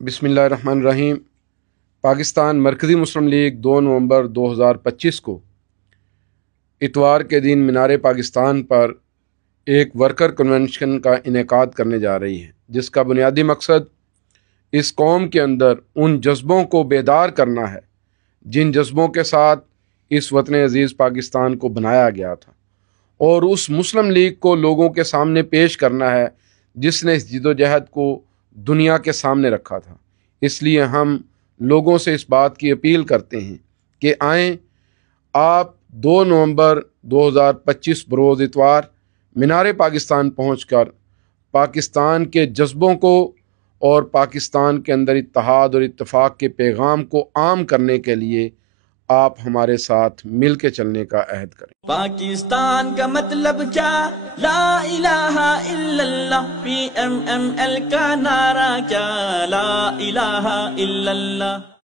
बिस्मिल्लाहिर्रहमानिर्रहीम। पाकिस्तान मरकज़ी मुस्लिम लीग 2 नवंबर 2025 को इतवार के दिन मीनार पाकिस्तान पर एक वर्कर कन्वेंशन का इनेकाद करने जा रही है, जिसका बुनियादी मकसद इस कौम के अंदर उन जज्बों को बेदार करना है जिन जज्बों के साथ इस वतन अज़ीज़ पाकिस्तान को बनाया गया था, और उस मुस्लिम लीग को लोगों के सामने पेश करना है जिसने इस जद्दोजहद को दुनिया के सामने रखा था। इसलिए हम लोगों से इस बात की अपील करते हैं कि आएँ, आप 2 नवंबर 2025 बरोज़ इतवार मीनार पाकिस्तान पहुंचकर पाकिस्तान के जज्बों को और पाकिस्तान के अंदर इत्तेहाद और इत्तेफाक के पैगाम को आम करने के लिए आप हमारे साथ मिल के चलने का अहद करें। पाकिस्तान का मतलब क्या? ला इलाहा इल्लल्लाह। PMML का नारा क्या? ला इलाहा इल्लल्लाह।